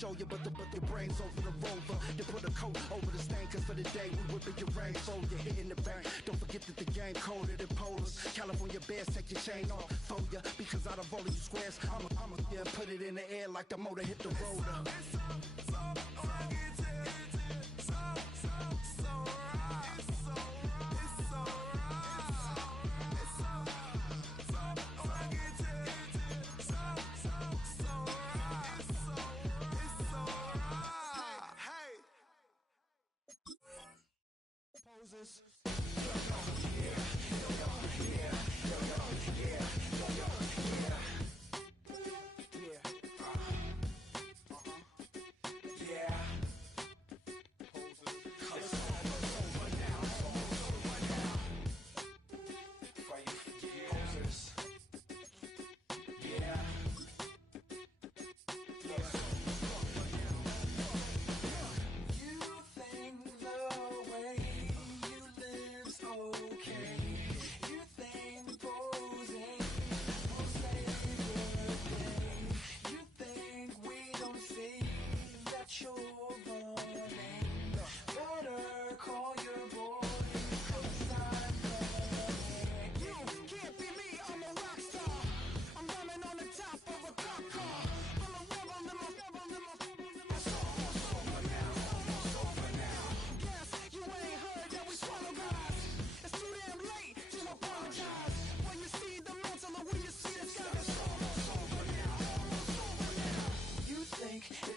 show you, but your brain's over the rover. You put a coat over the stain, cause for the day we whipping your rain. So you're hitting the bank. Don't forget that the game colder than polars. California bears, take your chain off for ya, because out of all of you squares, I'ma yeah, put it in the air like the motor hit the rotor. Poses.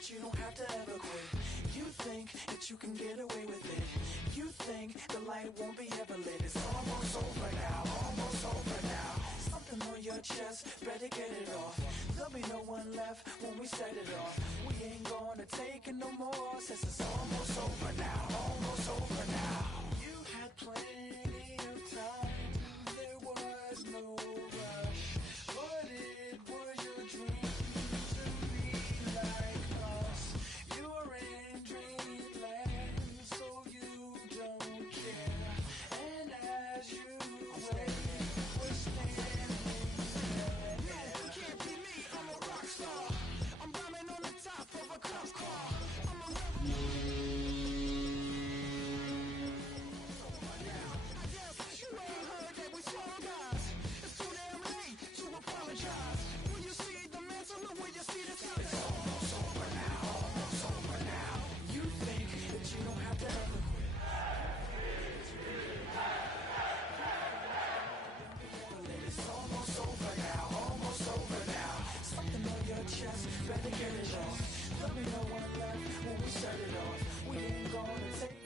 You don't have to ever quit. You think that you can get away with it. You think the light won't be ever lit. It's almost over now, almost over now. Something on your chest, better get it off. There'll be no one left when we set it off. We ain't gonna take it no more, since it's almost over now, almost over now. You had plenty of time, there was no rush, but it was your dream to be like you're in dreamland, so you don't care. And as you wait, we're standing there. No, you can't be me, I'm a rock star. I'm rhyming on the top of a cop car. I'm a I guess you ain't heard that we swallow guys. It's too damn late to apologize. When you see the mantle, look when you see the sun. It's almost over now. You think that you don't have to ever quit. It's almost over now, almost over now. Something on your chest, better get it off. There'll be no one left when we set it off. We ain't gonna take.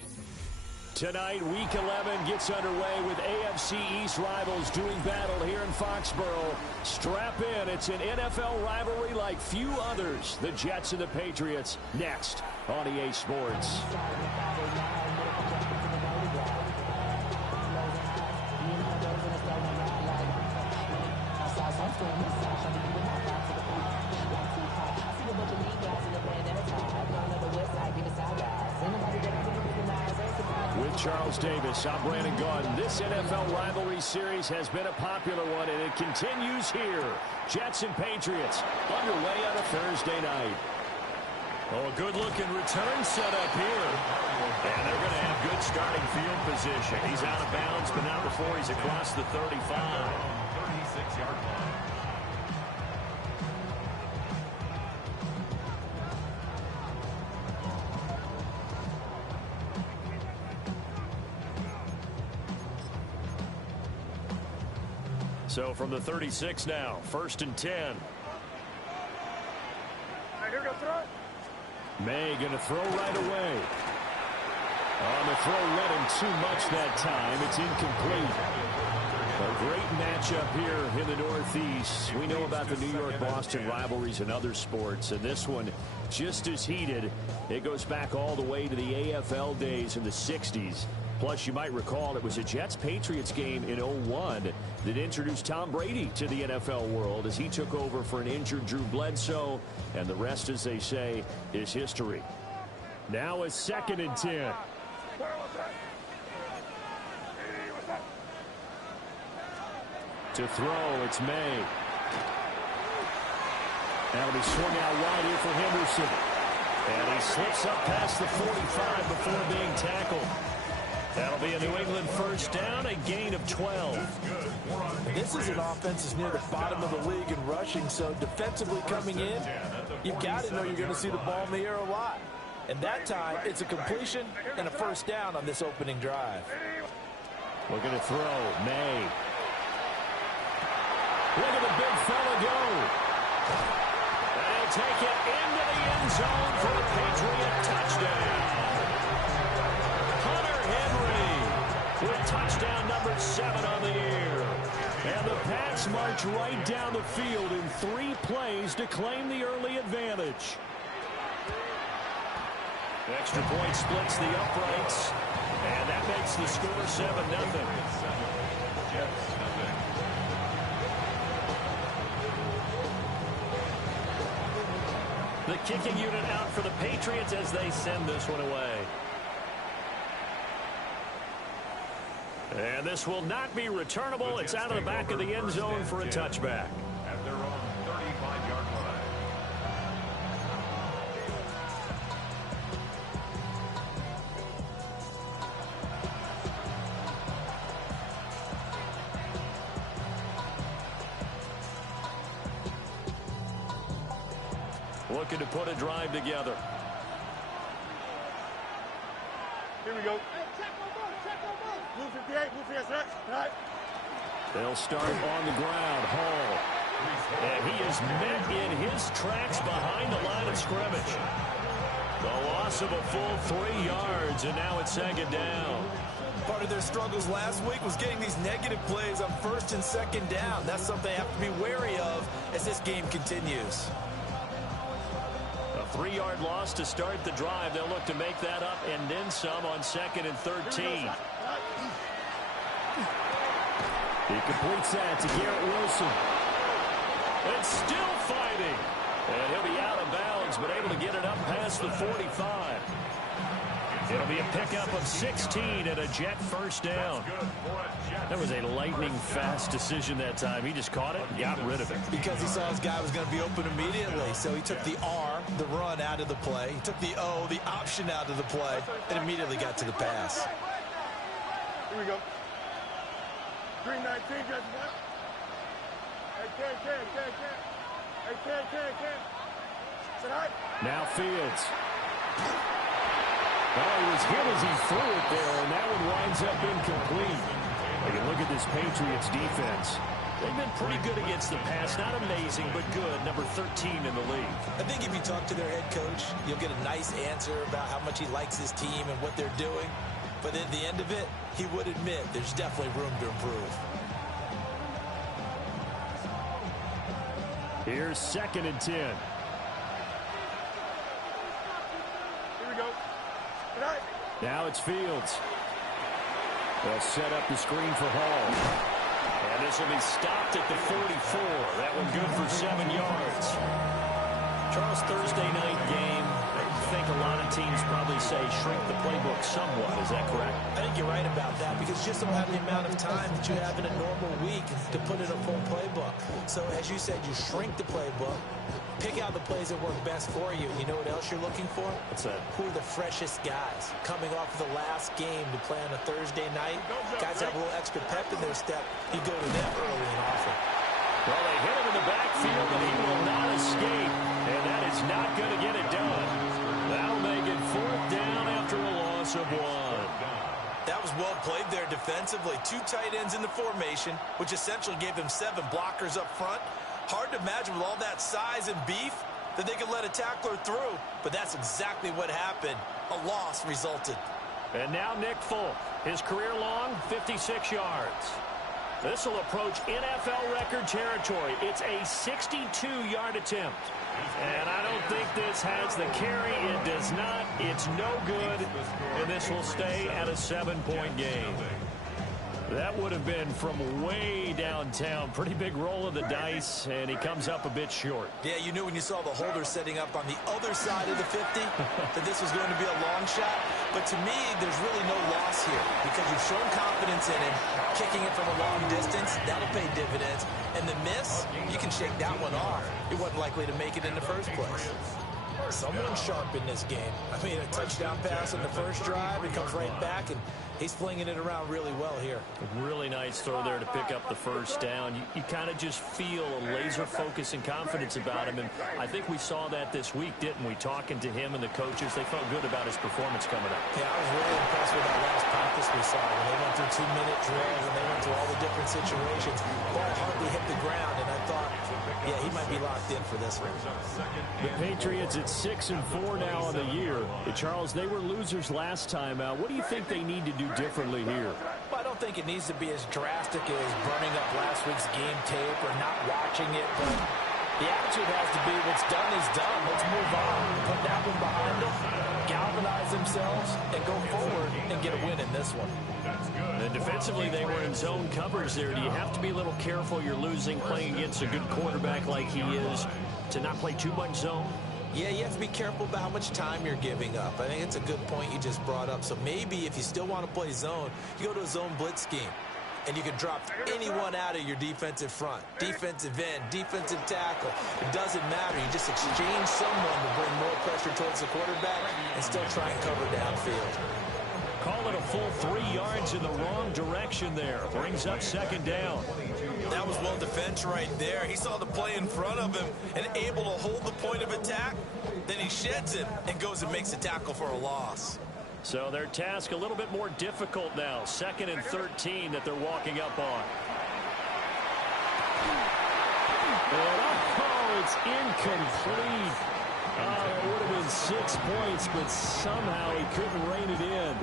Tonight, Week 11 gets underway with AFC East rivals doing battle here in Foxborough. Strap in. It's an NFL rivalry like few others. The Jets and the Patriots next on EA Sports. With Charles Davis, I'm Brandon Gunn. This NFL rivalry series has been a popular one, and it continues here. Jets and Patriots underway on a Thursday night. Oh, a good-looking return set up here. And they're going to have good starting field position. He's out of bounds, but not before he's across the 35. 36-yard line. So from the 36 now, 1st and 10. Here we go, throw. May going to throw right away. On the throw, read him too much that time. It's incomplete. A great matchup here in the Northeast. We know about the New York-Boston rivalries in other sports, and this one just as heated. It goes back all the way to the AFL days in the 60s. Plus, you might recall it was a Jets-Patriots game in 01 that introduced Tom Brady to the NFL world as he took over for an injured Drew Bledsoe, and the rest, as they say, is history. Now a 2nd and 10. To throw, it's May. That'll be swung out wide here for Henderson. And he slips up past the 45 before being tackled. That'll be a New England first down, a gain of 12. This is an offense that's near the bottom of the league in rushing, so defensively coming in, you've got to know you're going to see the ball in the air a lot. And that time, it's a completion and a first down on this opening drive. Looking to throw, May. Look at the big fella go. And he'll take it into the end zone for a Patriot touchdown. Hunter Henry with touchdown number 7 on the year. And the Pats march right down the field in 3 plays to claim the early advantage. Extra point splits the uprights, and that makes the score 7-0. The kicking unit out for the Patriots as they send this one away. And this will not be returnable. It's out of the back of the end zone for a touchback. At their own 35-yard line. Looking to put a drive together. Here we go. Hey, check on both. Blue 58, blue 58, right? They'll start on the ground. Hall. And he is met in his tracks behind the line of scrimmage. The loss of a full 3 yards, and now it's 2nd down. Part of their struggles last week was getting these negative plays on 1st and 2nd down. That's something they have to be wary of as this game continues. A 3-yard loss to start the drive. They'll look to make that up and then some on 2nd and 13. He completes that to Garrett Wilson. And still fighting. And he'll be out of bounds, but able to get it up past the 45. It'll be a pickup of 16 and a Jet first down. That was a lightning-fast decision that time. He just caught it and got rid of it. Because he saw his guy was going to be open immediately. So he took the R, the run, out of the play. He took the O, the option, out of the play, and immediately got to the pass. Here we go. 319, just what? Hey, Ken. Sit high. Now Fields. Well, he was hit as he threw it there, and that one winds up incomplete. You can look at this Patriots defense. They've been pretty good against the pass. Not amazing, but good. Number 13 in the league. I think if you talk to their head coach, you'll get a nice answer about how much he likes his team and what they're doing. But at the end of it, he would admit there's definitely room to improve. Here's 2nd and 10. Here we go. Sit high. Now it's Fields. They'll set up the screen for Hall. And this will be stopped at the 44. That one good for 7 yards. Charles, Thursday night game. I think a lot of teams probably say shrink the playbook somewhat. Is that correct? I think you're right about that because you just don't have the amount of time that you have in a normal week to put in a full playbook. So as you said, you shrink the playbook, pick out the plays that work best for you. You know what else you're looking for? What's that? Who are the freshest guys coming off of the last game to play on a Thursday night? Guys have a little extra pep in their step. You go to them early and often. Well, they hit him in the backfield, but he will not escape. And that is not going to get it done. That'll make it 4th down after a loss of 1. That was well played there defensively. 2 tight ends in the formation, which essentially gave them 7 blockers up front. Hard to imagine with all that size and beef that they could let a tackler through, but that's exactly what happened. A loss resulted. And now Nick Folk, his career long, 56 yards. This will approach NFL record territory. It's a 62-yard attempt. And I don't think this has the carry. It does not. It's no good. And this will stay at a 7-point game. That would have been from way downtown. Pretty big roll of the dice, and he comes up a bit short. Yeah, you knew when you saw the holder setting up on the other side of the 50 that this was going to be a long shot. But to me, there's really no loss here because you've shown confidence in him. Kicking it from a long distance, that'll pay dividends. And the miss, you can shake that one off. It wasn't likely to make it in the first place. Someone sharp in this game. I mean, a touchdown pass on the first drive. It comes right back, and he's flinging it around really well here. A really nice throw there to pick up the first down. You kind of just feel a laser focus and confidence about him, and I think we saw that this week, didn't we? Talking to him and the coaches, they felt good about his performance coming up. Yeah, I was really impressed with that last practice we saw. When they went through 2-minute drills and they went through all the different situations, ball hardly hit the ground, and I thought, yeah, he might be locked in for this one. The Patriots at 6-4 now on the year. Charles, they were losers last time out. What do you think they need to do differently here? Well, I don't think it needs to be as drastic as burning up last week's game tape or not watching it, but the attitude has to be what's done is done. Let's move on. Put that one behind them, galvanize themselves, and go forward and get a win in this one. And defensively, they were in zone coverage there. Do you have to be a little careful? You're losing, playing against a good quarterback like he is, to not play too much zone? Yeah, you have to be careful about how much time you're giving up. I think it's a good point you just brought up. So maybe if you still want to play zone, you go to a zone blitz scheme. And you can drop anyone out of your defensive front. Defensive end, defensive tackle. It doesn't matter. You just exchange someone to bring more pressure towards the quarterback and still try and cover downfield. Call it a full 3 yards in the wrong direction there. Brings up second down. That was well defense right there. He saw the play in front of him and able to hold the point of attack. Then he sheds it and goes and makes a tackle for a loss. So their task a little bit more difficult now. 2nd and 13 that they're walking up on. And it's incomplete. It would have been 6 points, but somehow he couldn't rein it in.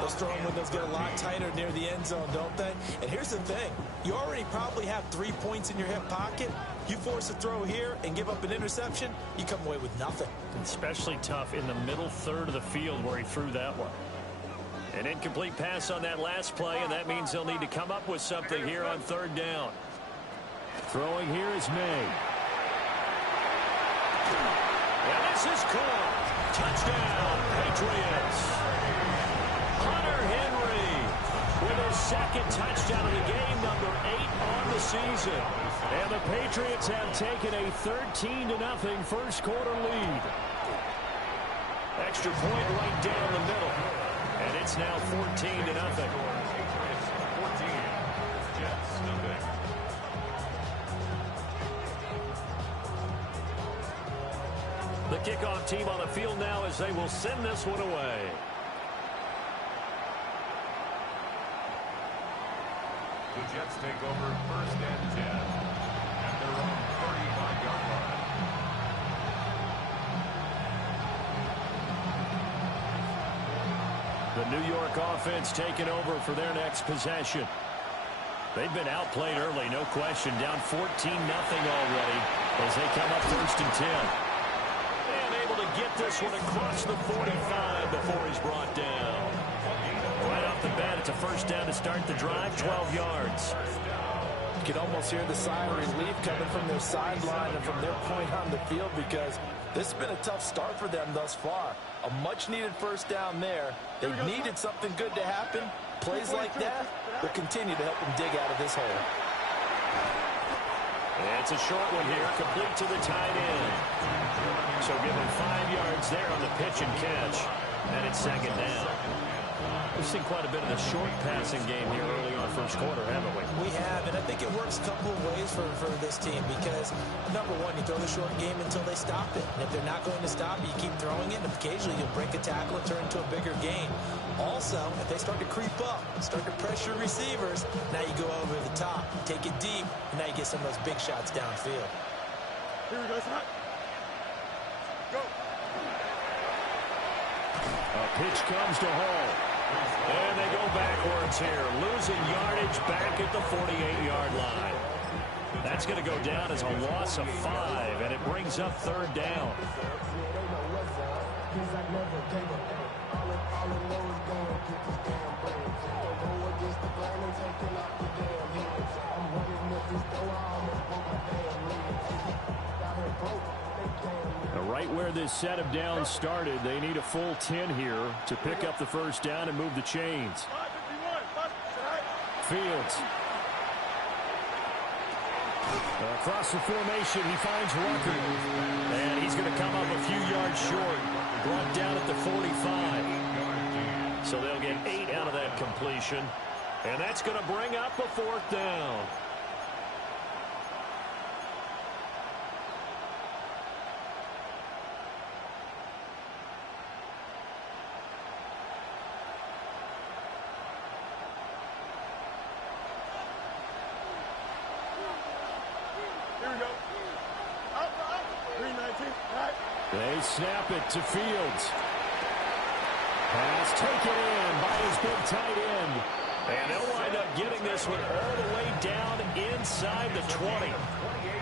Those throwing windows get a lot tighter near the end zone, don't they? And here's the thing. You already probably have 3 points in your hip pocket. You force a throw here and give up an interception, you come away with nothing. Especially tough in the middle third of the field where he threw that one. An incomplete pass on that last play, and that means they'll need to come up with something here on 3rd down. Throwing here is May. And this is caught. Touchdown, Patriots. Hunter Henry with his 2nd touchdown of the game, number 8 on the season. And the Patriots have taken a 13-0 first quarter lead. Extra point right down the middle. And it's now 14-0. The kickoff team on the field now as they will send this one away. The Jets take over 1st and 10 at their own 35-yard line. The New York offense taking over for their next possession. They've been outplayed early, no question. Down 14-0 already as they come up 1st and 10. And able to get this one across the 45 before he's brought down. Right off the bat, it's a 1st down to start the drive, 12 yards. You can almost hear the sigh of relief coming from their sideline and from their point on the field because this has been a tough start for them thus far. A much-needed 1st down there. They needed something good to happen. Plays like that will continue to help them dig out of this hole. And it's a short one here, complete to the tight end. So give him 5 yards there on the pitch and catch. And it's 2nd down. We've seen quite a bit of the short passing game here early on first quarter, haven't we? We have, and I think it works a couple of ways for this team because, number one, you throw the short game until they stop it. And if they're not going to stop it, you keep throwing it, and occasionally you'll break a tackle and turn into a bigger gain. Also, if they start to creep up, start to pressure receivers, now you go over the top, take it deep, and now you get some of those big shots downfield. Here we go, son. Go. A pitch comes to Hall. And they go backwards here, losing yardage back at the 48-yard line. That's going to go down as a loss of 5, and it brings up 3rd down. Right where this set of downs started, they need a full 10 here to pick up the 1st down and move the chains. Fields. Across the formation, he finds Rucker. And he's going to come up a few yards short. Brought down at the 45. So they'll get 8 out of that completion. And that's going to bring up a 4th down. Here we go. Up. 319. Right. They snap it to Fields. Pass taken in by his big tight end. And they'll wind up getting this one all the way down inside the 20.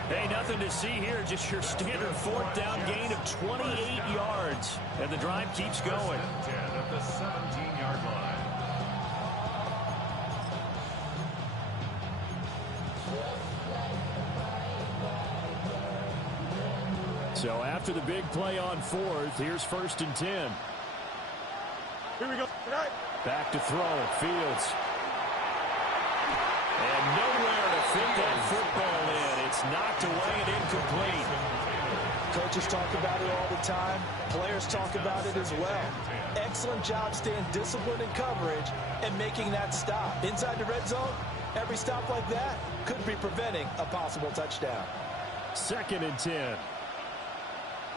Hey, nothing to see here, just your standard 4th down gain of 28 yards. And the drive keeps going. 10 at the 17-yard line. So after the big play on 4th, here's 1st and 10. Here we go. Right. Back to throw. Fields. And nowhere to fit that football in. It's knocked away and incomplete. Coaches talk about it all the time. Players talk about it as well. Excellent job staying disciplined in coverage and making that stop. Inside the red zone, every stop like that could be preventing a possible touchdown. 2nd and 10.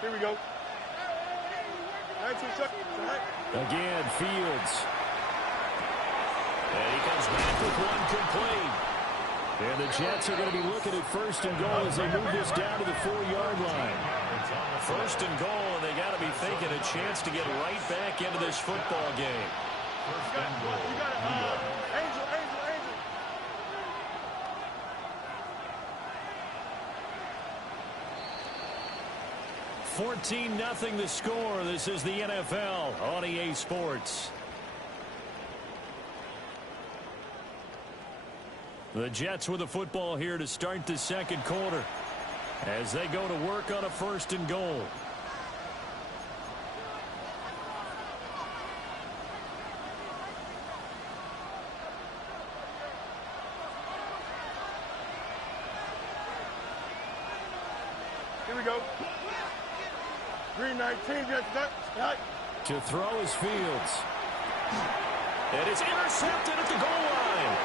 Here we go. 19 seconds. Right. Again, Fields. And he comes back with one complete. And the Jets are going to be looking at 1st and goal as they move this down to the 4-yard line. 1st and goal, and they got to be thinking a chance to get right back into this football game. First and goal. You got it. Angel. 14-0 the score. This is the NFL on EA Sports. The Jets with the football here to start the 2nd quarter as they go to work on a 1st and goal. Here we go. 319. Right. To throw is Fields. And it's intercepted at the goal line.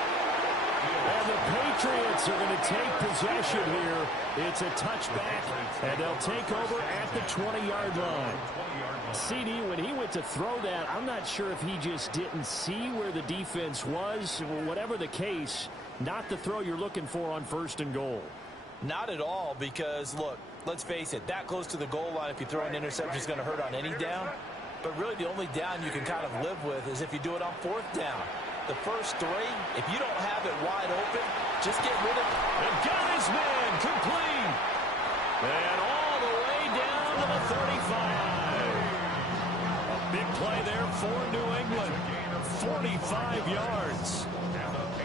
And the Patriots are going to take possession here. It's a touchback, and they'll take over at the 20-yard line. CD, when he went to throw that, I'm not sure if he just didn't see where the defense was. Whatever the case, not the throw you're looking for on 1st and goal. Not at all, because, look, let's face it, that close to the goal line, if you throw an interception, is going to hurt on any down. But really, the only down you can kind of live with is if you do it on 4th down. The first 3, if you don't have it wide open, just get rid of it. And got his man complete. And all the way down to the 35. A big play there for New England. 45 yards.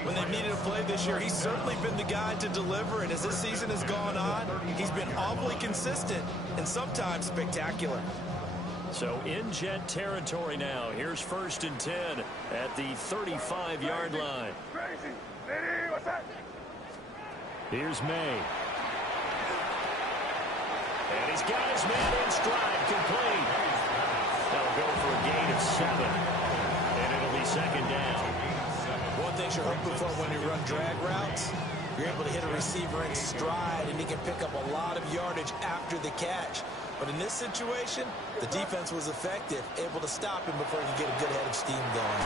When they needed a play this year, he's certainly been the guy to deliver. And as this season has gone on, he's been awfully consistent and sometimes spectacular. So in Jet territory now. Here's 1st and 10 at the 35-yard line. Crazy. Lady, what's that? Here's May. And he's got his man in stride, complete. That'll go for a gain of 7. And it'll be 2nd down. One thing you're hoping for when you run drag routes, you're able to hit a receiver in stride, and he can pick up a lot of yardage after the catch. But in this situation, the defense was effective, able to stop him before he could get a good head of steam going.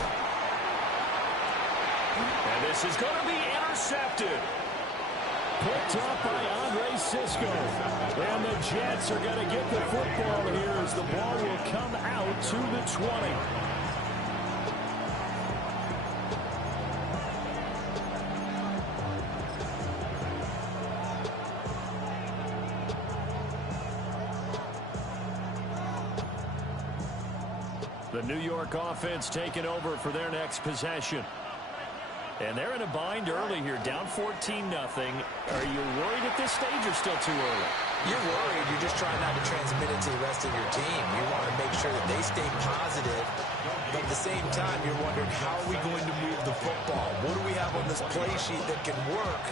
And this is going to be intercepted. Picked up by Andre Sisco. And the Jets are going to get the football here as the ball will come out to the 20. The New York offense taking over for their next possession. And they're in a bind early here, down 14-0. Are you worried at this stage or still too early? You're worried. You're just trying not to transmit it to the rest of your team. You want to make sure that they stay positive. But at the same time, you're wondering, how are we going to move the football? What do we have on this play sheet that can work?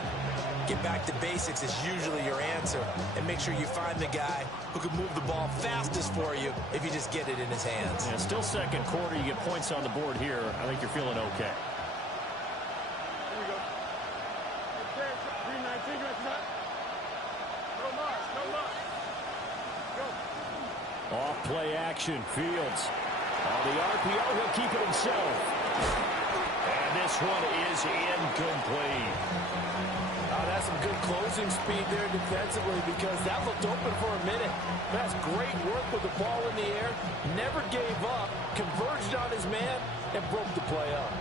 Get back to basics is usually your answer. And make sure you find the guy who can move the ball fastest for you if you just get it in his hands. Yeah, still second quarter. You get points on the board here. I think you're feeling okay. Here we go. Okay, 319, no more, no more. Go. Off play action. Fields. On the RPO, he'll keep it himself. And this one is incomplete. That's some good closing speed there defensively, because that looked open for a minute. That's great work with the ball in the air. Never gave up, converged on his man, and broke the play up.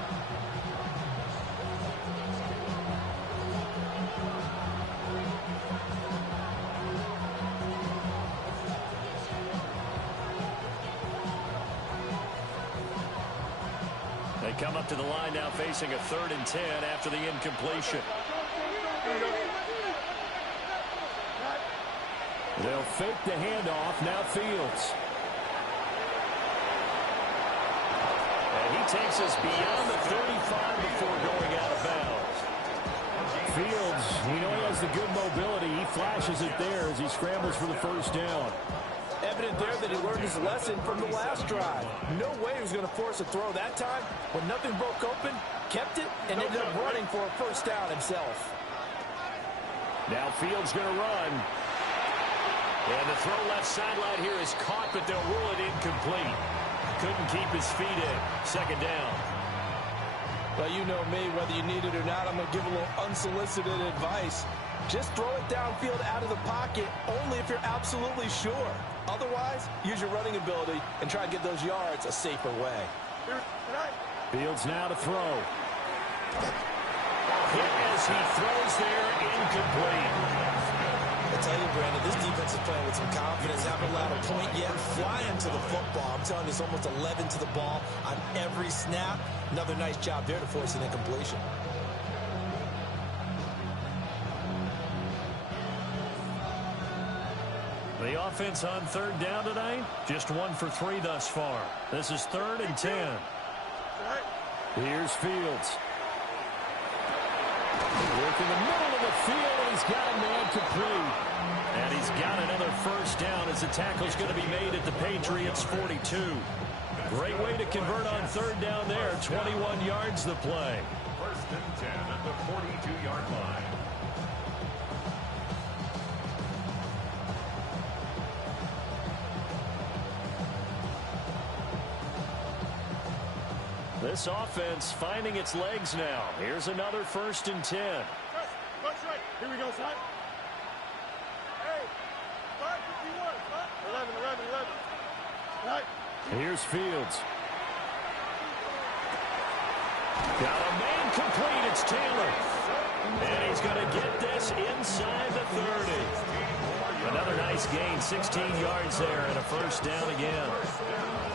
They come up to the line now facing a 3rd and 10 after the incompletion. They'll fake the handoff. Now Fields. And he takes us beyond the 35 before going out of bounds. Fields, we know he has the good mobility. He flashes it there as he scrambles for the first down. Evident there that he learned his lesson from the last drive. No way he was going to force a throw that time. When nothing broke open, kept it, and ended up running for a first down himself. Now Fields going to run. And the throw left sideline here is caught, but they'll rule it incomplete. Couldn't keep his feet in. Second down. Well, you know me, whether you need it or not, I'm going to give a little unsolicited advice. Just throw it downfield out of the pocket only if you're absolutely sure. Otherwise, use your running ability and try to get those yards a safer way. Fields now to throw. Hit as he throws there, incomplete. I tell you, Brandon, this defense is playing with some confidence. Haven't allowed a point yet. Flying to the football. I'm telling you, it's almost 11 to the ball on every snap. Another nice job there to force an incompletion. The offense on 3rd down tonight, just 1 for 3 thus far. This is 3rd and 10. Here's Fields. Work in the middle of the field, and he's got a man complete. And he's got another first down as the tackle's going to be made at the Patriots' 42. Great way to convert on 3rd down there. 21 yards the play. 1st and 10 at the 42-yard line. This offense finding its legs now. Here's another 1st and 10. Here we go, son. Hey, 551, 11. Right. Here's Fields. Got a man complete. It's Taylor. And he's going to get this inside the 30. Another nice gain. 16 yards there and a first down again.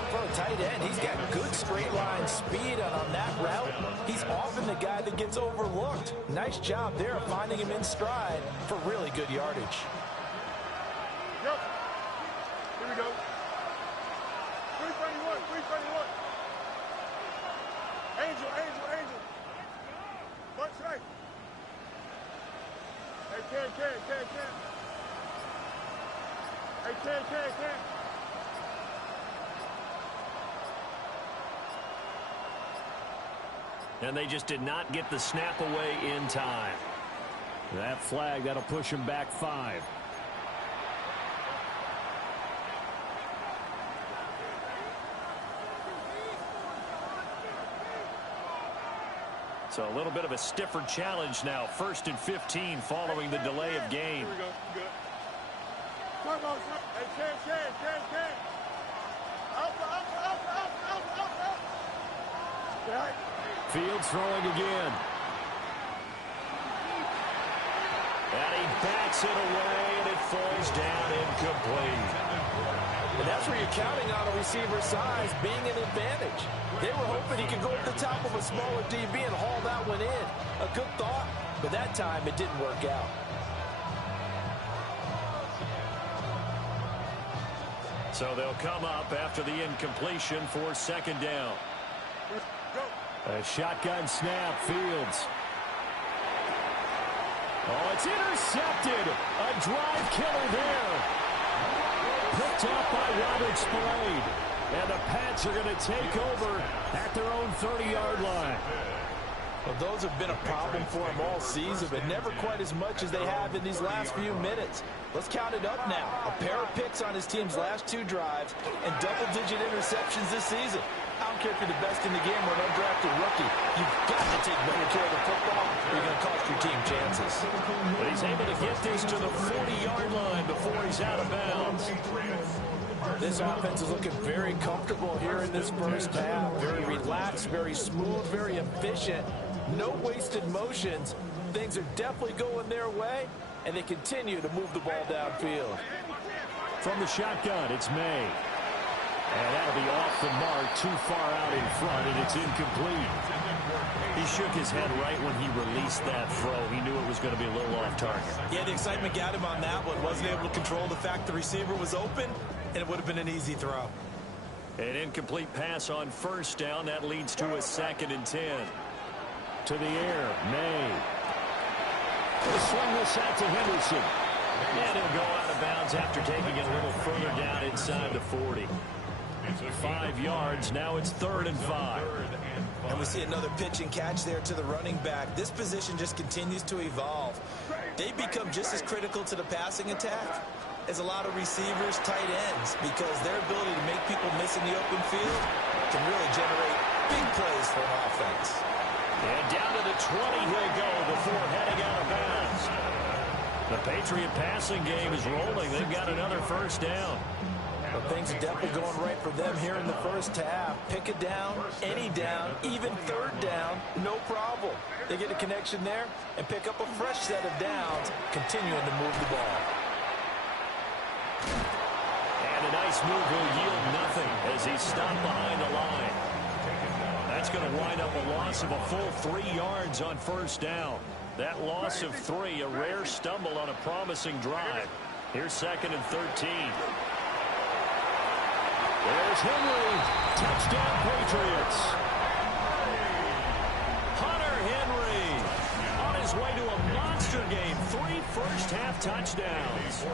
For a tight end, he's got good straight line speed, and on that route, he's often the guy that gets overlooked. Nice job there of finding him in stride for really good yardage. Yep. Here we go. 321. Angel. What's right? Hey, Ken. Hey, Ken. And they just did not get the snap away in time. That flag, that'll push him back 5. So a little bit of a stiffer challenge now. 1st and 15 following the delay of game. Here we go. Good. Come on, son. Hey, Ken. Out. Right. Fields throwing again. And he backs it away, and it falls down incomplete. And that's where you're counting on a receiver's size being an advantage. They were hoping he could go at the top of a smaller DB and haul that one in. A good thought, but that time it didn't work out. So they'll come up after the incompletion for second down. A shotgun snap, Fields. Oh, it's intercepted. A drive killer there. Picked up by Robert Spillane. And the Pats are going to take over at their own 30-yard line. Well, those have been a problem for him all season, but never quite as much as they have in these last few minutes. Let's count it up now. A pair of picks on his team's last 2 drives and double-digit interceptions this season. I don't care if you're the best in the game or an undrafted rookie. You've got to take better care of the football or you're going to cost your team chances. But he's able to get this to the 40-yard line before he's out of bounds. This offense is looking very comfortable here in this first half. Very relaxed, very smooth, very efficient. No wasted motions. Things are definitely going their way, and they continue to move the ball downfield. From the shotgun, it's May. And that'll be off the mark, too far out in front, and it's incomplete. He shook his head right when he released that throw. He knew it was going to be a little off target. Yeah, the excitement got him on that one. Wasn't able to control the fact the receiver was open, and it would have been an easy throw. An incomplete pass on first down. That leads to a 2nd and 10. To the air, May. He'll swing this out to Henderson. And he'll go out of bounds after taking it a little further down inside the 40. 5 yards. Now it's 3rd and 5. And we see another pitch and catch there to the running back. This position just continues to evolve. They become just as critical to the passing attack as a lot of receivers, tight ends, because their ability to make people miss in the open field can really generate big plays for an offense. And down to the 20 he'll go before heading out of bounds. The Patriot passing game is rolling. They've got another first down. But things are definitely going right for them here in the first half. Pick a down, any down, even 3rd down, no problem. They get a connection there and pick up a fresh set of downs, continuing to move the ball. And a nice move will yield nothing as he's stopped behind the line. That's going to wind up a loss of a full 3 yards on first down. That loss of 3, a rare stumble on a promising drive. Here's 2nd and 13. There's Henry. Touchdown, Patriots. Hunter Henry on his way to a monster game. 3 first-half touchdowns.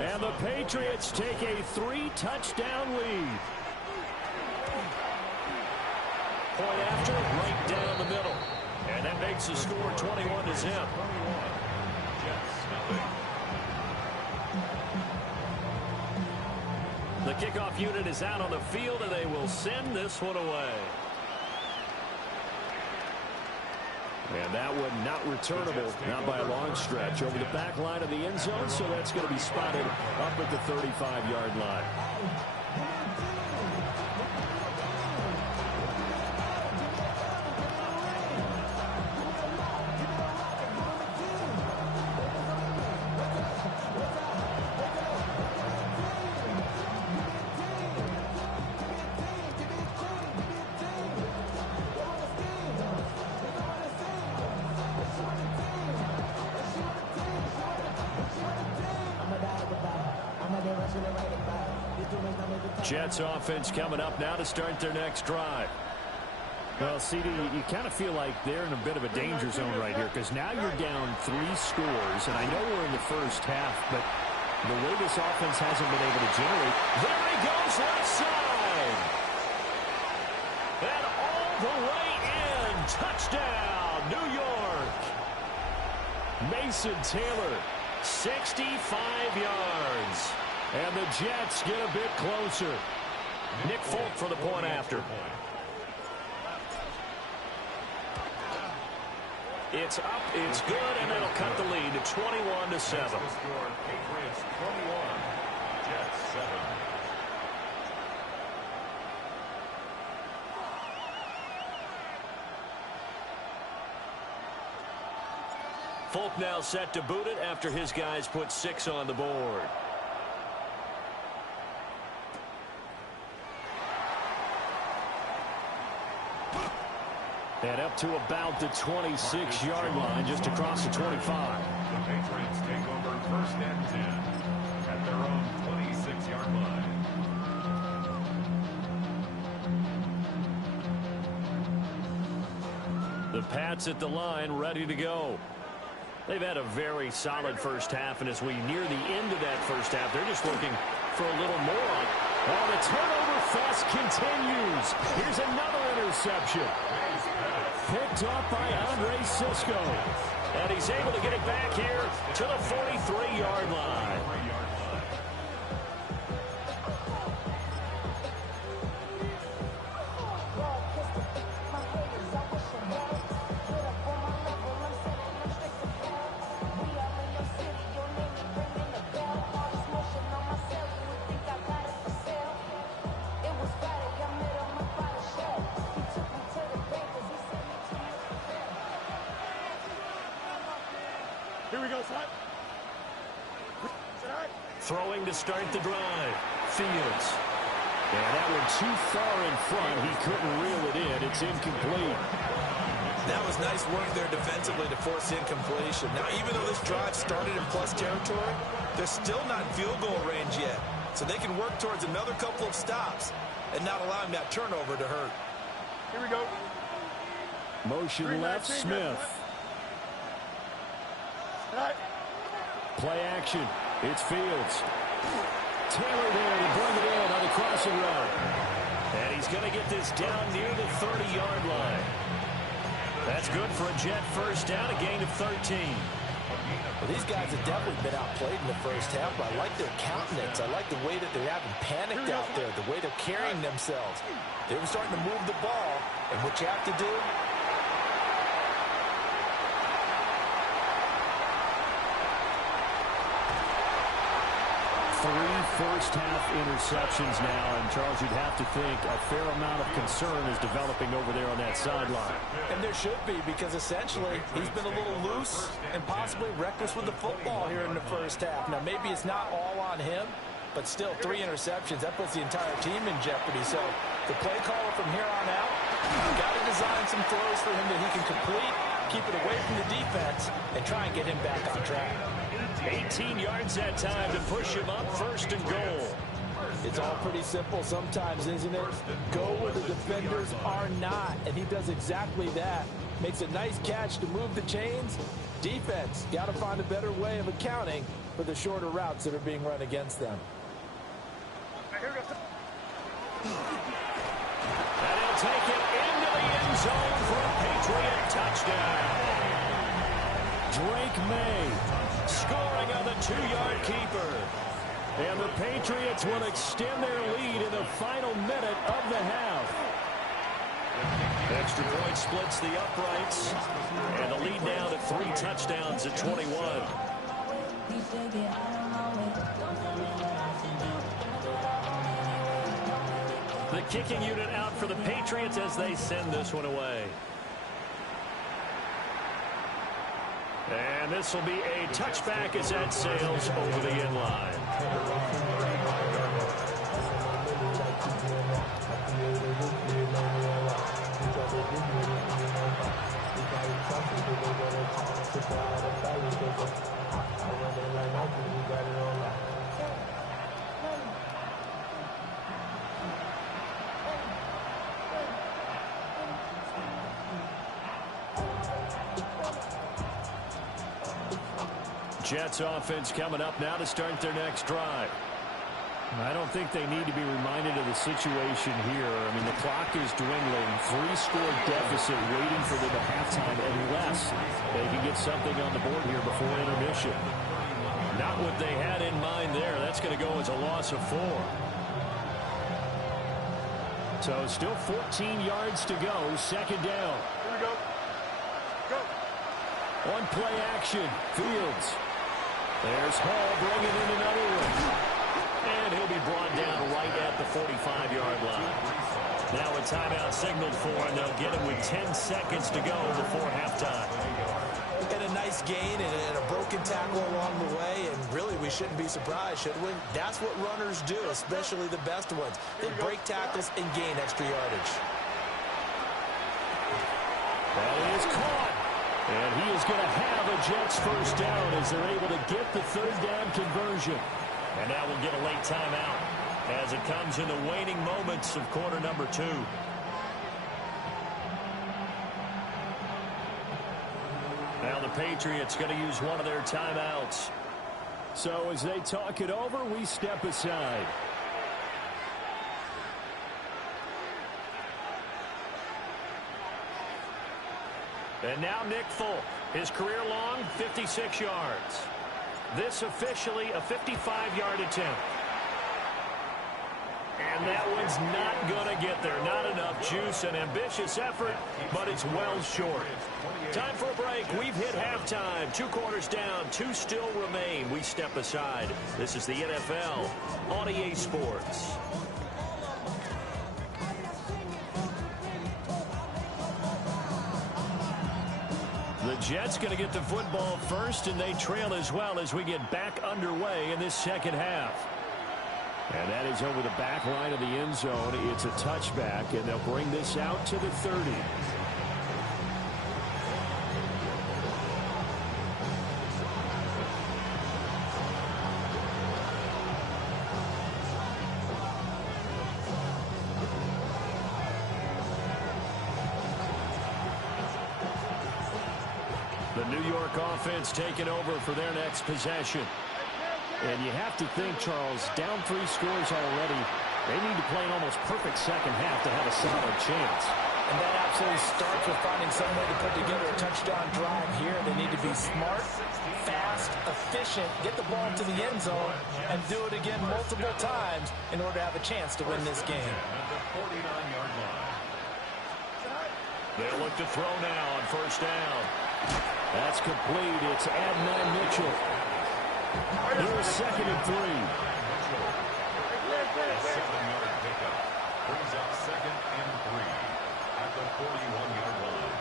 And the Patriots take a 3-touchdown lead. Point after, right down the middle. And that makes the score 21-0. The kickoff unit is out on the field, and they will send this one away. And that one not returnable, not by a long stretch, over the back line of the end zone, so that's going to be spotted up at the 35-yard line. Jets offense coming up now to start their next drive. Well, CD, you kind of feel like they're in a bit of a danger zone right here because now you're down 3 scores, and I know we're in the first half, but the way this offense hasn't been able to generate. There he goes, left side. And all the way in. Touchdown, New York. Mason Taylor, 65 yards. And the Jets get a bit closer. Nick Folk for the point after. It's up, it's good, and that'll cut the lead to 21-7. Patriots 21, Jets 7. Folk now set to boot it after his guys put 6 on the board. And up to about the 26-yard line, just across the 25. The Patriots take over 1st and 10 at their own 26-yard line. The Pats at the line, ready to go. They've had a very solid first half, and as we near the end of that first half, they're just looking for a little more. Oh, the turnover fest continues. Here's another interception. Picked up by Andre Sisco. And he's able to get it back here to the 43-yard line. Here we go, son. Throwing to start the drive. Fields. And that one too far in front. He couldn't reel it in. It's incomplete. That was nice work there defensively to force incompletion. Now, even though this drive started in plus territory, they're still not in field goal range yet. So they can work towards another couple of stops and not allowing that turnover to hurt. Here we go. Motion left, Smith. Right. Play action. It's Fields. Taylor there to bring it in on the crossing route. And he's going to get this down near the 30-yard line. That's good for a Jet first down, a gain of 13. Well, these guys have definitely been outplayed in the first half, but I like their countenance. I like the way that they haven't panicked out there, the way they're carrying themselves. They were starting to move the ball, and what you have to do, three first-half interceptions now, and Charles, you'd have to think a fair amount of concern is developing over there on that sideline. and there should be, because essentially he's been a little loose and possibly reckless with the football here in the first half. Now, maybe it's not all on him, but still 3 interceptions. That puts the entire team in jeopardy. So the play caller from here on out, got to design some throws for him that he can complete, keep it away from the defense, and try and get him back on track. 18 yards that time to push him up, first and goal. It's all pretty simple sometimes, isn't it? Go where the defenders are not, and he does exactly that. Makes a nice catch to move the chains. Defense, got to find a better way of accounting for the shorter routes that are being run against them. And he'll take it into the end zone for a Patriot touchdown. Drake May scoring on the 2-yard keeper. And the Patriots will extend their lead in the final minute of the half. Extra point splits the uprights. And the lead now to 3 touchdowns at 21. The kicking unit out for the Patriots as they send this one away. And this will be a touchback as that sails over the end line. Jets offense coming up now to start their next drive. I don't think they need to be reminded of the situation here. I mean, the clock is dwindling. 3-score deficit waiting for them at halftime unless they can get something on the board here before intermission. Not what they had in mind there. That's going to go as a loss of 4. So still 14 yards to go. Second down. Here we go. Go. On play action. Fields. There's Hall bringing in another one. And he'll be brought down right at the 45-yard line. Now a timeout signaled for, and they'll get it with 10 seconds to go before halftime. And a nice gain and a broken tackle along the way, and really we shouldn't be surprised, should we? That's what runners do, especially the best ones. They break tackles and gain extra yardage. That is caught. And he is going to have a Jets first down as they're able to get the third down conversion. And now we'll get a late timeout as it comes in the waning moments of quarter number 2. Patriots going to use one of their timeouts. So as they talk it over, we step aside. And now Nick Folk, his career long, 56 yards. This officially a 55-yard attempt. And that one's not going to get there. Not enough juice, an ambitious effort, but it's well short. Time for a break. We've hit halftime. 2 quarters down, 2 still remain. We step aside. This is the NFL on EA Sports. The Jets going to get the football first, and they trail as well as we get back underway in this second half. And that is over the back line of the end zone. It's a touchback, and they'll bring this out to the 30. The New York offense taking over for their next possession. And you have to think, Charles, down 3 scores already. They need to play an almost perfect second half to have a solid chance. And that absolutely starts with finding some way to put together a touchdown drive here. They need to be smart, fast, efficient, get the ball to the end zone, and do it again multiple times in order to have a chance to win this game. They'll look to throw now on first down. That's complete. It's Adnan Mitchell. Here's 2nd and 3. 7-yard pickup. Brings up 2nd and 3 at the 41-yard line.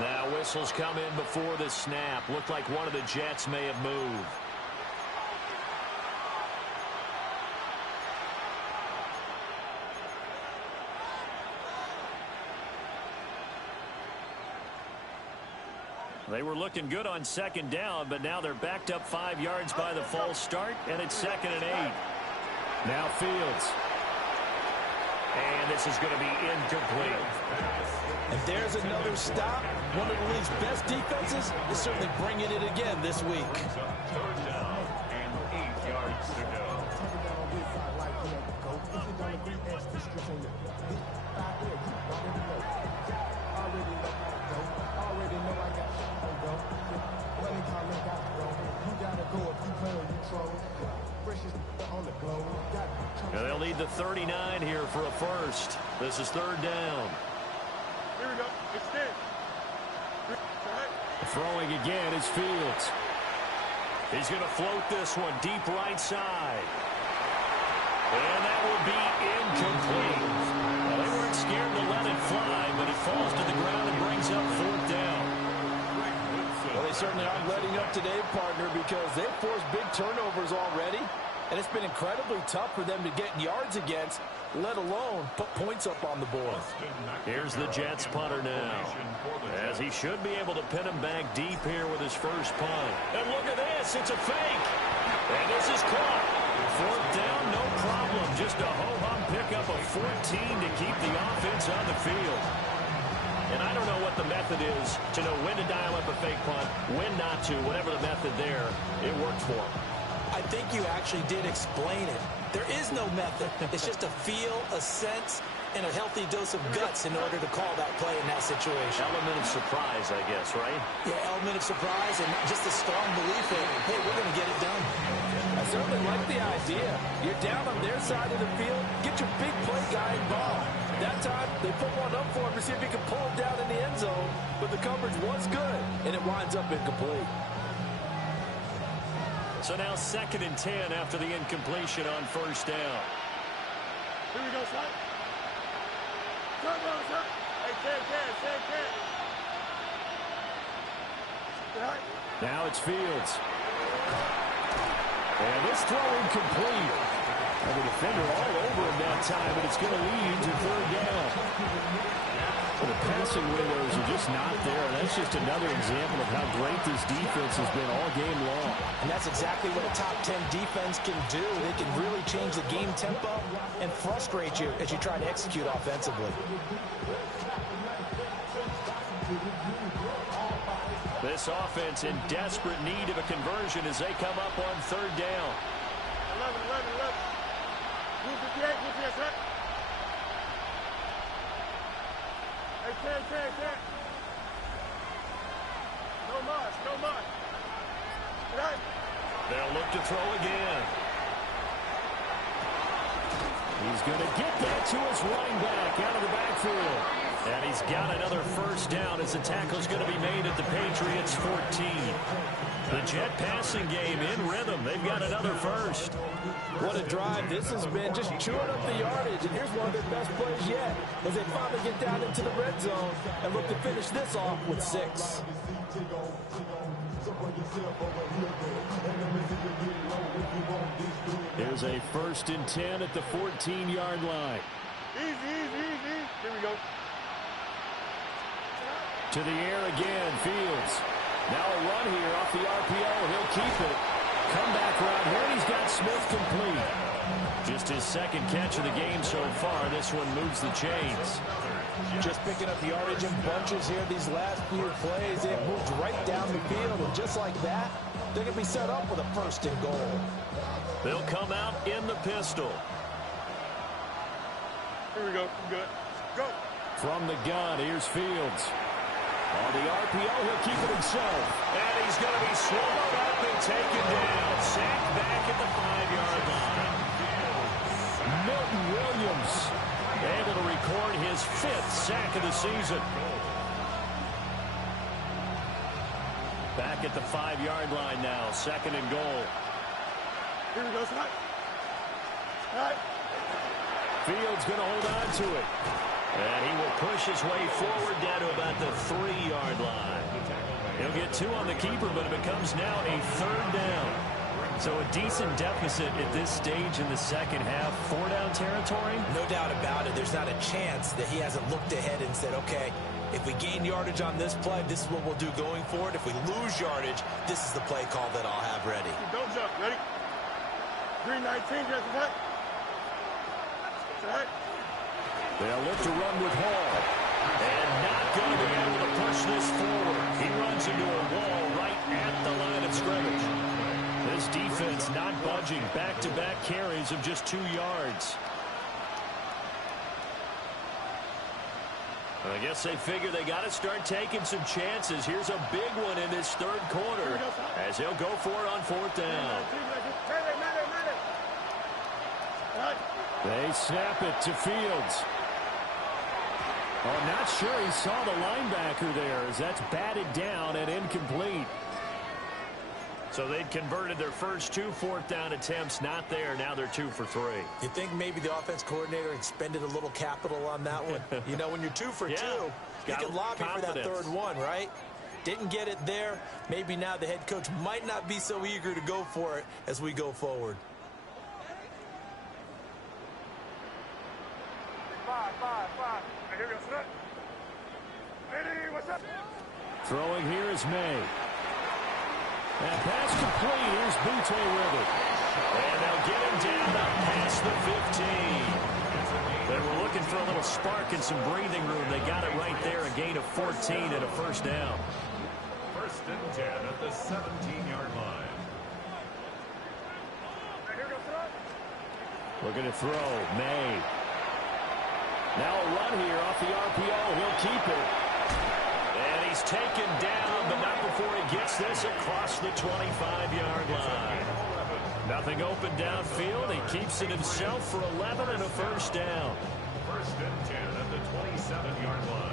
Now whistles come in before the snap. Looked like one of the Jets may have moved. They were looking good on 2nd down, but now they're backed up 5 yards by the false start, and it's 2nd and 8. Now Fields. And this is going to be incomplete. And there's another stop. One of the league's best defenses is certainly bringing it again this week. 3rd down and 8 yards to go. They'll need the 39 here for a first. This is 3rd down. Here we go. Extend. Throwing again is Fields. He's going to float this one deep right side. And that will be incomplete. Well, they weren't scared to let it fly, but it falls to the ground and brings up 4th down. Well, they certainly aren't letting up today, partner, because they've forced big turnovers already. And it's been incredibly tough for them to get yards against, let alone put points up on the board. Here's the Jets punter now, as he should be able to pin him back deep here with his first punt. And look at this, it's a fake. And this is caught. 4th down, no problem. Just a ho-hum pickup of 14 to keep the offense on the field. And I don't know what the method is to know when to dial up a fake punt, when not to, whatever the method there, it worked for him. I think you actually did explain it. There is no method. It's just a feel, a sense, and a healthy dose of guts in order to call that play in that situation. Element of surprise, I guess, right? Yeah, element of surprise and just a strong belief in, hey, we're going to get it done. I certainly like the idea. You're down on their side of the field. Get your big play guy involved. That time, they put one up for him to see if he can pull him down in the end zone. But the coverage was good, and it winds up incomplete. So now 2nd and 10 after the incompletion on first down. Here we go, son. Come on, son. Hey, Ken. Now it's Fields. And this throw incomplete. And the defender all over him that time, but it's going to lead to 3rd down. The passing windows are just not there. That's just another example of how great this defense has been all game long. And that's exactly what a top 10 defense can do. They can really change the game tempo and frustrate you as you try to execute offensively. This offense in desperate need of a conversion as they come up on third down. 11. Move 58, move 58, Hey, 10. No much. Right. They'll look to throw again. He's going to get that to his running back out of the backfield. And he's got another first down as the tackle's going to be made at the Patriots 14. The Jet passing game in rhythm. They've got another first. What a drive this has been, just chewing up the yardage. And here's one of their best plays yet as they finally get down into the red zone and look to finish this off with 6. Here's a 1st and 10 at the 14-yard line. Easy. Here we go. To the air again, Fields. Now a run here off the RPO. He'll keep it. Comeback route here, and he's got Smith complete. Just his second catch of the game so far. This one moves the chains. Just picking up yardage in bunches here these last few plays. They have moved right down the field, and just like that, they're going to be set up with a 1st and goal. They'll come out in the pistol. Here we go. Good. Go. From the gun, here's Fields. On the RPO, he'll keep it himself. And he's going to be swallowed up and taken down. Sacked back at the 5-yard line. Milton Williams able to record his 5th sack of the season. Back at the 5-yard line now, 2nd and goal. Here we go, son. All right. Fields going to hold on to it. And he will push his way forward down to about the 3-yard line. He'll get 2 on the keeper, but it becomes now a 3rd down. So a decent deficit at this stage in the second half. 4-down territory? No doubt about it. There's not a chance that he hasn't looked ahead and said, okay, if we gain yardage on this play, this is what we'll do going forward. If we lose yardage, this is the play call that I'll have ready. Don't jump. Ready? 319, just ahead. Right. They'll look to run with Hall. And not going to be able to push this forward. He runs into a wall right at the line of scrimmage. This defense not budging. Back-to-back carries of just 2 yards. I guess they figure they got to start taking some chances. Here's a big one in this 3rd quarter as he'll go for it on 4th down. They snap it to Fields. Oh, not sure he saw the linebacker there as that's batted down and incomplete. So they'd converted their first 2 4th-down attempts. Not there. Now they're 2 for 3. You think maybe the offense coordinator expended a little capital on that one? You know, when you're 2 for 2, you can lobby for that 3rd one, right? Didn't get it there. Maybe now the head coach might not be so eager to go for it as we go forward. 5. Here we go, son. Ready, what's up? Throwing here is May. And pass complete. Here's Butte with it. And they'll get him down up past the 15. They were looking for a little spark and some breathing room. They got it right there. A gain of 14 and a 1st down. 1st and 10 at the 17-yard line. Here we go, son. Looking to throw. May. Now a run here off the RPO. He'll keep it. And he's taken down, but not before he gets this across the 25-yard line. Nothing open downfield. He keeps it himself for 11 and a 1st down. 1st and 10 at the 27-yard line.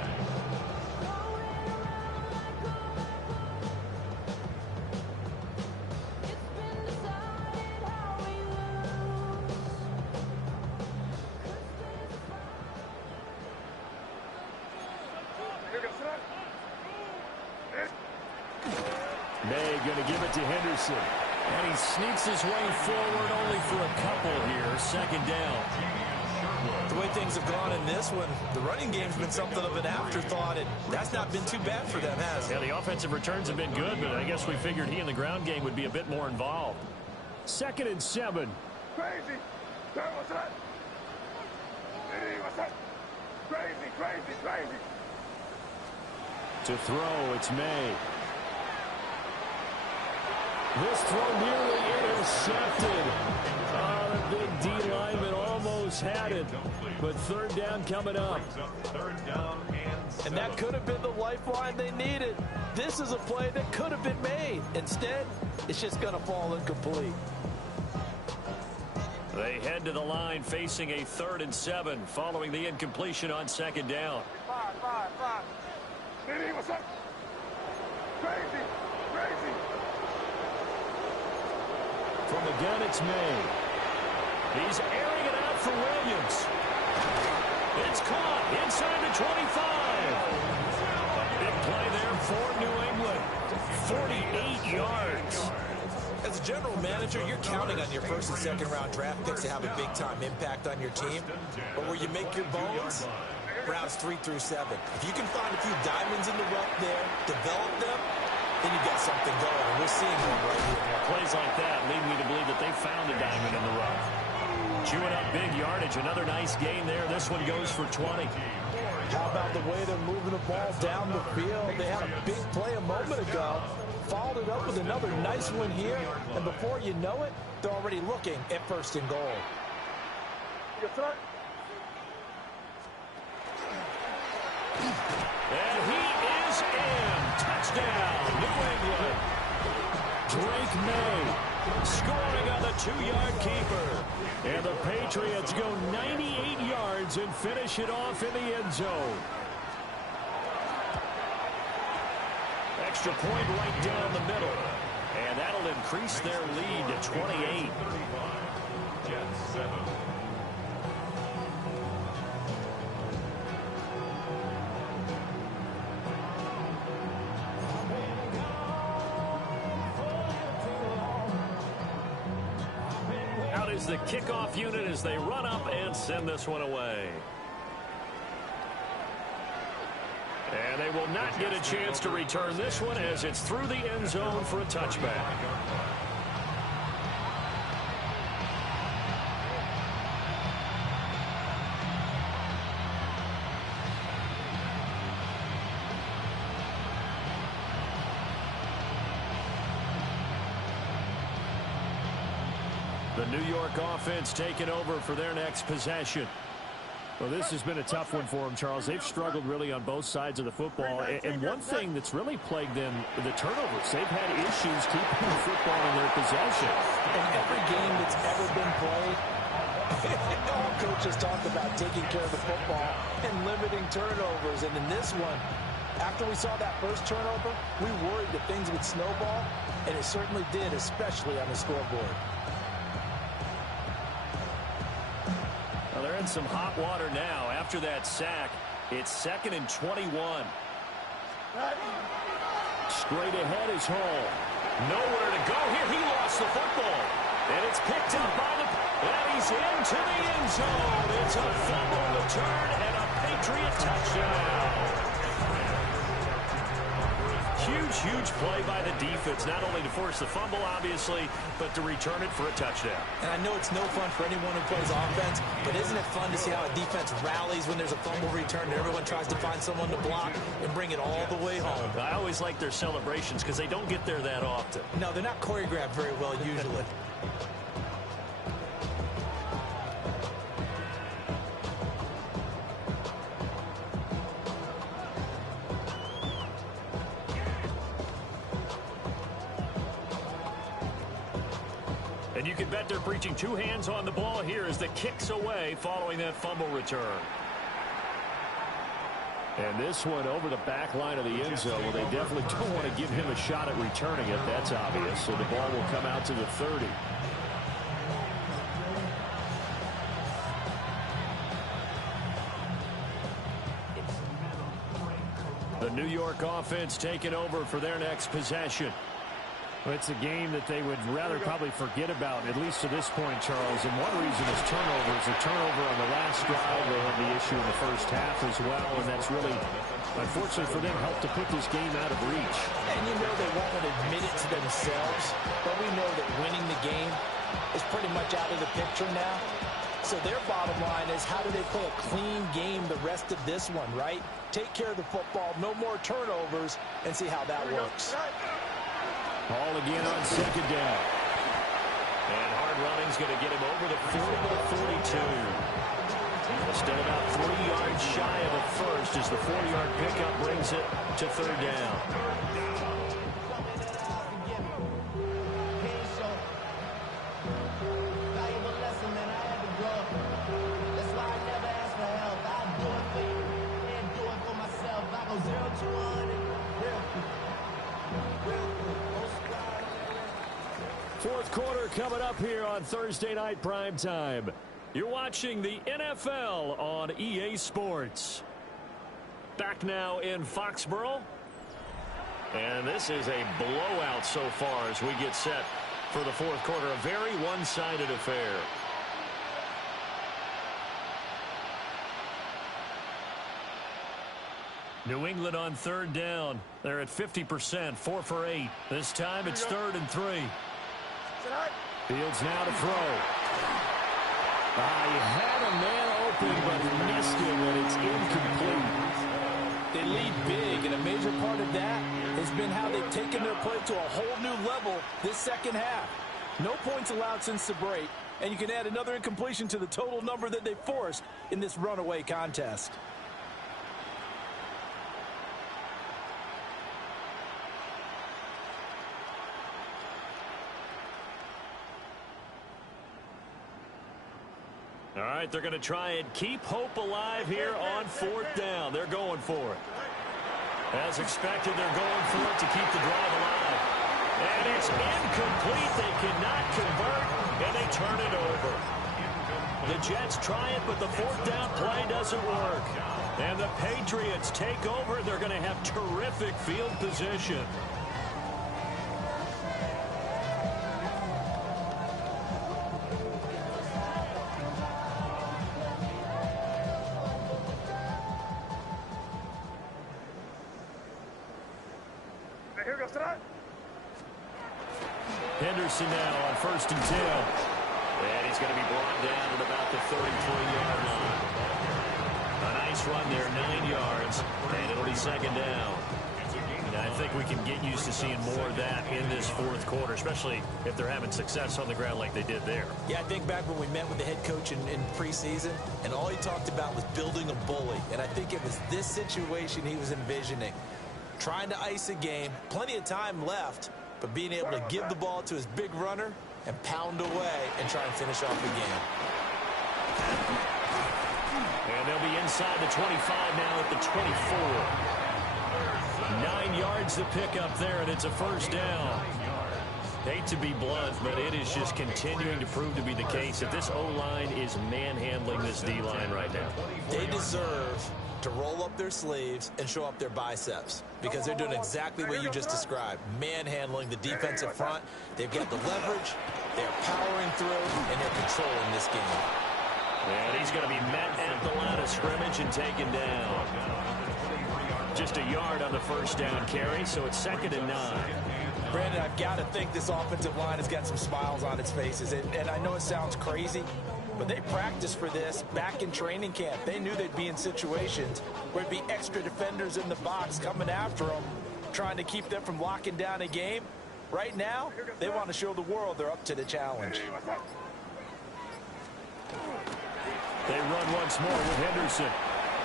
May going to give it to Henderson. And he sneaks his way forward only for a couple here. 2nd down. The way things have gone in this one, the running game's been something of an afterthought, and that's not been too bad for them, has it? Yeah, the offensive returns have been good, but I guess we figured he in the ground game would be a bit more involved. 2nd and 7. Crazy. What's up? Hey, what's up? Crazy. To throw, it's May. This throw nearly intercepted. Oh, the big D lineman almost had it. But third down coming up. And that could have been the lifeline they needed. This is a play that could have been made. Instead, it's just going to fall incomplete. They head to the line facing a 3rd and 7 following the incompletion on 2nd down. Five. Diddy, what's up? Crazy. From the gun, it's May. He's airing it out for Williams. It's caught inside the 25. A big play there for New England. 48 yards. As a general manager, you're counting on your 1st and 2nd round draft picks to have a big-time impact on your team. But where you make your bones, rounds 3 through 7. If you can find a few diamonds in the rough there, develop them, then you've got something going. And we're seeing one right here. Plays like that lead me to believe that they found a diamond in the rough. Chewing up big yardage. Another nice gain there. This one goes for 20. How about the way they're moving the ball down the field? They had a big play a moment ago. Followed it up with another nice one here. And before you know it, they're already looking at 1st and goal. And he is in. Touchdown, New England. Drake May scoring on the 2-yard keeper. And the Patriots go 98 yards and finish it off in the end zone. Extra point right down the middle. And that'll increase their lead to 28. Out is the kickoff unit as they run up and send this one away. And they will not get a chance to return this one as it's through the end zone for a touchback. The New York offense taking over for their next possession. Well, this has been a tough one for them, Charles. They've struggled really on both sides of the football. And one thing that's really plagued them, the turnovers. They've had issues keeping the football in their possession. In every game that's ever been played, all coaches talk about taking care of the football and limiting turnovers. And in this one, after we saw that first turnover, we worried that things would snowball, and it certainly did, especially on the scoreboard. Well, they're in some hot water now. After that sack, it's 2nd and 21. Straight ahead is Hall. Nowhere to go here. He lost the football. And it's picked up by the... And he's into the end zone. It's a fumble return and a Patriot touchdown. Huge play by the defense, not only to force the fumble, obviously, but to return it for a touchdown. And I know it's no fun for anyone who plays offense, but isn't it fun to see how a defense rallies when there's a fumble return and everyone tries to find someone to block and bring it all the way home? I always like their celebrations because they don't get there that often. No, they're not choreographed very well usually. And you can bet they're preaching two hands on the ball here as the kick's away following that fumble return. And this one over the back line of the end zone. Well, they definitely don't want to give him a shot at returning it. That's obvious. So the ball will come out to the 30. The New York offense taking over for their next possession. Well, it's a game that they would rather probably forget about, at least to this point, Charles. And one reason is turnovers. A turnover on the last drive. They had the issue in the first half as well, and that's really, unfortunately for them, helped to put this game out of reach. And you know they won't admit it to themselves, but we know that winning the game is pretty much out of the picture now. So their bottom line is, how do they play a clean game the rest of this one, right? take care of the football, no more turnovers, and see how that works. Ball again on second down. And hard running's going to get him over the 40 to 42. Still about 3 yards shy of a first as the 4-yard pickup brings it to third down. Fourth quarter coming up here on Thursday Night Primetime. You're watching the NFL on EA Sports. Back now in Foxborough. And this is a blowout so far as we get set for the fourth quarter. A very one-sided affair. New England on third down. They're at 50%, 4 for 8. This time it's 3rd and 3. Fields now to throw. He had a man open, but he missed it, and it's incomplete. They lead big, and a major part of that has been how they've taken their play to a whole new level this second half. No points allowed since the break, and you can add another incompletion to the total number that they forced in this runaway contest. All right, they're going to try and keep hope alive here on fourth down. They're going for it. As expected, they're going for it to keep the drive alive. And it's incomplete. They cannot convert, and they turn it over. The Jets try it, but the fourth down play doesn't work. And the Patriots take over. They're going to have terrific field position. Henderson now on 1st and 10. And he's going to be brought down at about the 33-yard line. A nice run there, 9 yards, and it'll be second down. I think we can get used to seeing more of that in this fourth quarter, especially if they're having success on the ground like they did there. Yeah, I think back when we met with the head coach in preseason, and all he talked about was building a bully. And I think it was this situation he was envisioning. Trying to ice a game, plenty of time left, but being able to give the ball to his big runner and pound away and try and finish off the game. And they'll be inside the 25 now at the 24. 9 yards to pick up there, and it's a first down. Hate to be blunt, but it is just continuing to prove to be the case that this O-line is manhandling this D-line right now. They deserve to roll up their sleeves and show up their biceps because they're doing exactly what you just described, manhandling the defensive front. They've got the leverage, they're powering through, and they're controlling this game. And he's going to be met at the line of scrimmage and taken down. Just a yard on the first down carry, so it's 2nd and 9. Brandon, I've got to think this offensive line has got some smiles on its faces, and I know it sounds crazy, but they practiced for this back in training camp. They knew they'd be in situations where it'd be extra defenders in the box coming after them, trying to keep them from locking down a game. Right now, they want to show the world they're up to the challenge. They run once more with Henderson.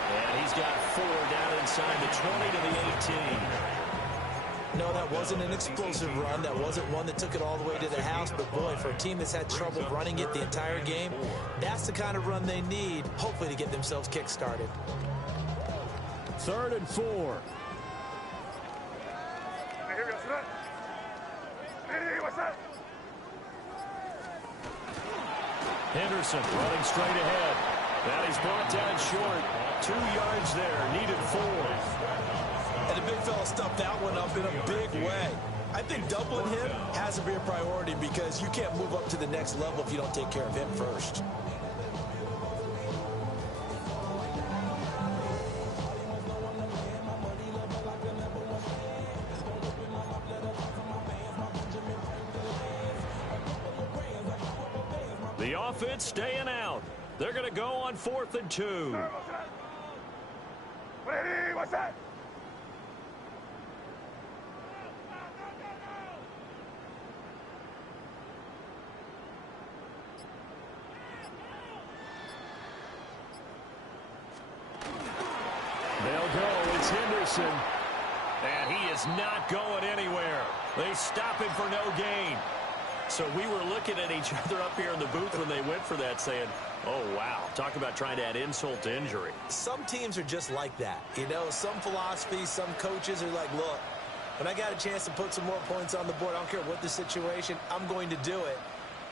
And he's got 4 down inside the 20 to the 18. No, that wasn't an explosive run. That wasn't one that took it all the way to the house. But, boy, for a team that's had trouble running it the entire game, that's the kind of run they need, hopefully, to get themselves kick-started. 3rd and 4. Henderson running straight ahead. Now he's brought down short. 2 yards there. Needed 4. And the big fella stuffed that one up in a big way. I think doubling him has to be a priority because you can't move up to the next level if you don't take care of him first. The offense staying out. They're going to go on 4th and 2. Ready, what's that? They'll go. It's Henderson. And he is not going anywhere. They stop him for no gain. So we were looking at each other up here in the booth when they went for that saying, oh, wow. Talk about trying to add insult to injury. Some teams are just like that. You know, some philosophies, some coaches are like, look, when I got a chance to put some more points on the board, I don't care what the situation, I'm going to do it.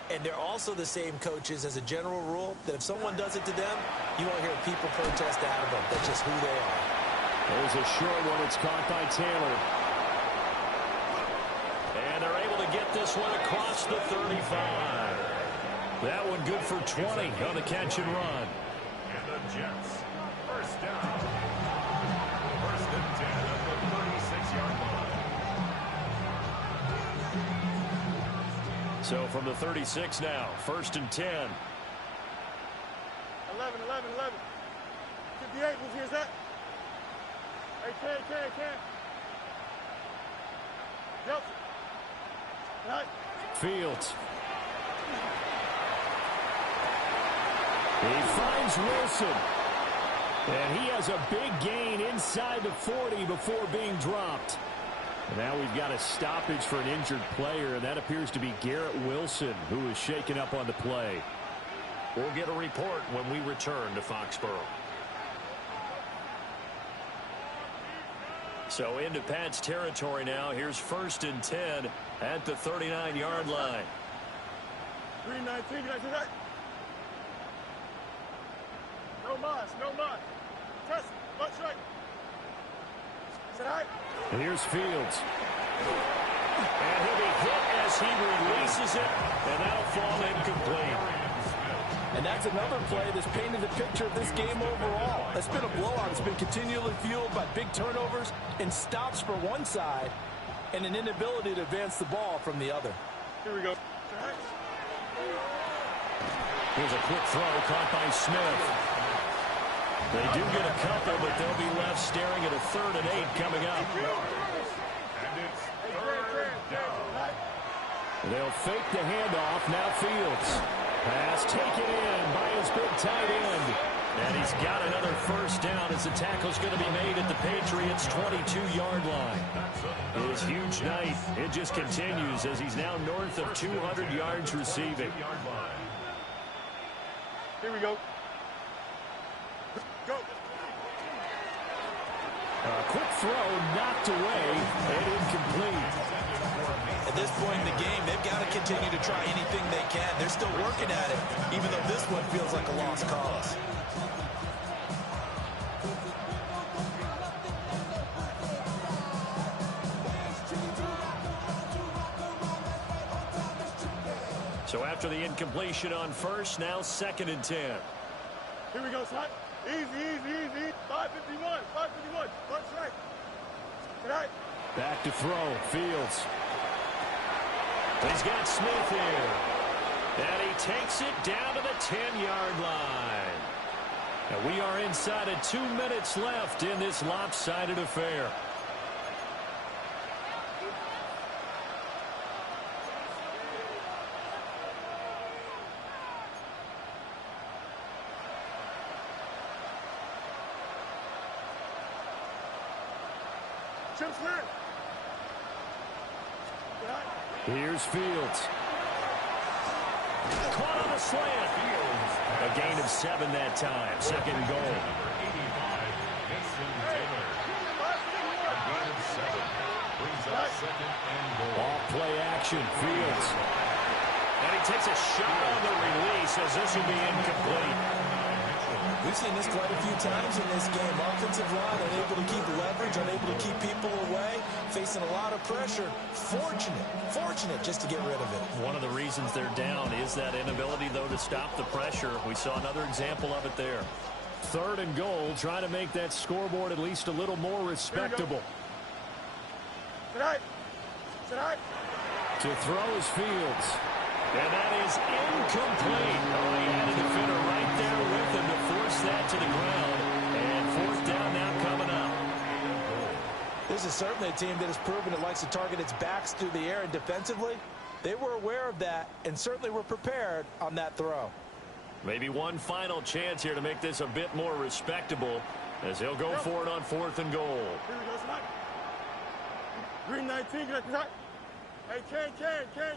And they're also the same coaches as a general rule that if someone does it to them, you won't hear people protest out of them. That's just who they are. There's a short one. It's caught by Taylor. And they're able to get this one across the 35. That one good for 20 on the catch and run. And the Jets, first down. First and 10 at the 36-yard line. So from the 36 now, first and 10. 11, 11, 11. 58, who's here's that? Hey, Ken. Yep. Right. Fields. He finds Wilson. And he has a big gain inside the 40 before being dropped. And now we've got a stoppage for an injured player, and that appears to be Garrett Wilson, who is shaken up on the play. We'll get a report when we return to Foxborough. So into Pat's territory now. Here's first and 10 at the 39-yard line. 319, you guys do that? No mas. Test, much right. Is that all right? And here's Fields. And he'll be hit as he releases it, and that'll fall incomplete. And that's another play that's painted the picture of this game overall. It's been a blowout. It's been continually fueled by big turnovers and stops for one side and an inability to advance the ball from the other. Here we go. Here's a quick throw caught by Smith. They do get a couple, but they'll be left staring at a 3rd and 8 coming up. And it's third down. They'll fake the handoff. Now Fields. Pass taken in by his big tight end. And he's got another first down as the tackle's going to be made at the Patriots' 22-yard line. His huge night, it just continues as he's now north of 200 yards receiving. Here we go. Go. A quick throw knocked away and incomplete. At this point in the game, they've got to continue to try anything they can. They're still working at it, even though this one feels like a lost cause. So after the incompletion on first, now 2nd and 10. Here we go, son. Easy. 551. Lunch right. Tonight. Back to throw. Fields. He's got Smith here. And he takes it down to the 10-yard line. And we are inside of 2 minutes left in this lopsided affair. Chip's clear. Here's Fields. Caught on the slant. A gain of 7 that time. 2nd and goal. Off play action. Fields. And he takes a shot on the release as this will be incomplete. We've seen this quite a few times in this game. Offensive line unable to keep leverage, unable to keep people away, facing a lot of pressure. Fortunate just to get rid of it. One of the reasons they're down is that inability, though, to stop the pressure. We saw another example of it there. 3rd and goal, trying to make that scoreboard at least a little more respectable. Tonight. To throw is Fields. And that is incomplete. Oh, he had a defender right there with him to force that to the ground. And 4th down now coming This is certainly a team that has proven it likes to target its backs through the air, and defensively, they were aware of that and certainly were prepared on that throw. Maybe one final chance here to make this a bit more respectable as they'll go for it on 4th and goal. Here we go, Snap. Green 19, get that. Hey, Ken. Hey, Ken.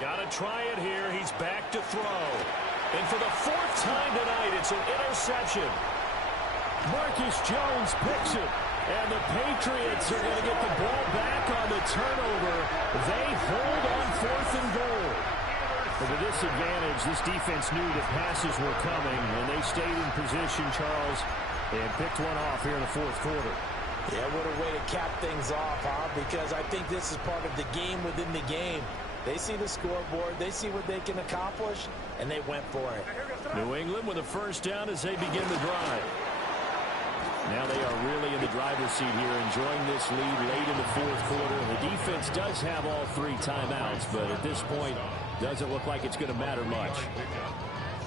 Got to try it here. He's back to throw. And for the 4th time tonight, it's an interception. Marcus Jones picks it. And the Patriots are going to get the ball back on the turnover. They hold on 4th and goal. With a disadvantage, this defense knew the passes were coming, and they stayed in position, Charles, and picked one off here in the 4th quarter. Yeah, what a way to cap things off, huh? Because I think this is part of the game within the game. They see the scoreboard, they see what they can accomplish, and they went for it. New England with a first down as they begin the drive. Now they are really in the driver's seat here, enjoying this lead late in the 4th quarter. The defense does have all 3 timeouts, but at this point, doesn't look like it's going to matter much.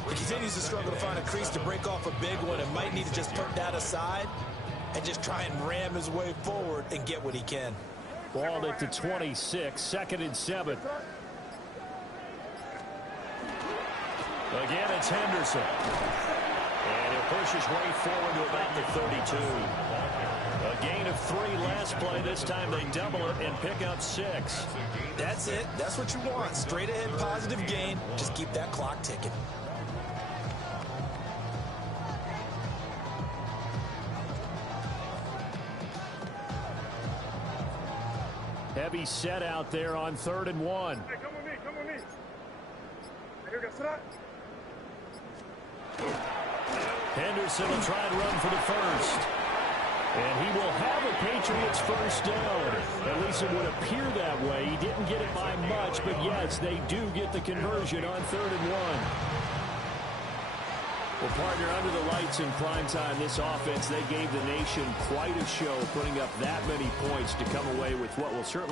He continues to struggle to find a crease to break off a big one, and might need to just put that aside and just try and ram his way forward and get what he can. Ball at the 26, 2nd and 7. Again, it's Henderson. And he'll push his way forward to about the 32. A gain of 3 last play. This time they double it and pick up 6. That's it. That's what you want. Straight ahead positive gain. Just keep that clock ticking. Heavy set out there on 3rd and 1. Hey, come with me. Here we go, sit up. Henderson will try and run for the first. And he will have a Patriots first down. At least it would appear that way. He didn't get it by much, but yes, they do get the conversion on 3rd and 1. Well, partner, under the lights in prime time, this offense, they gave the nation quite a show, putting up that many points to come away with what will certainly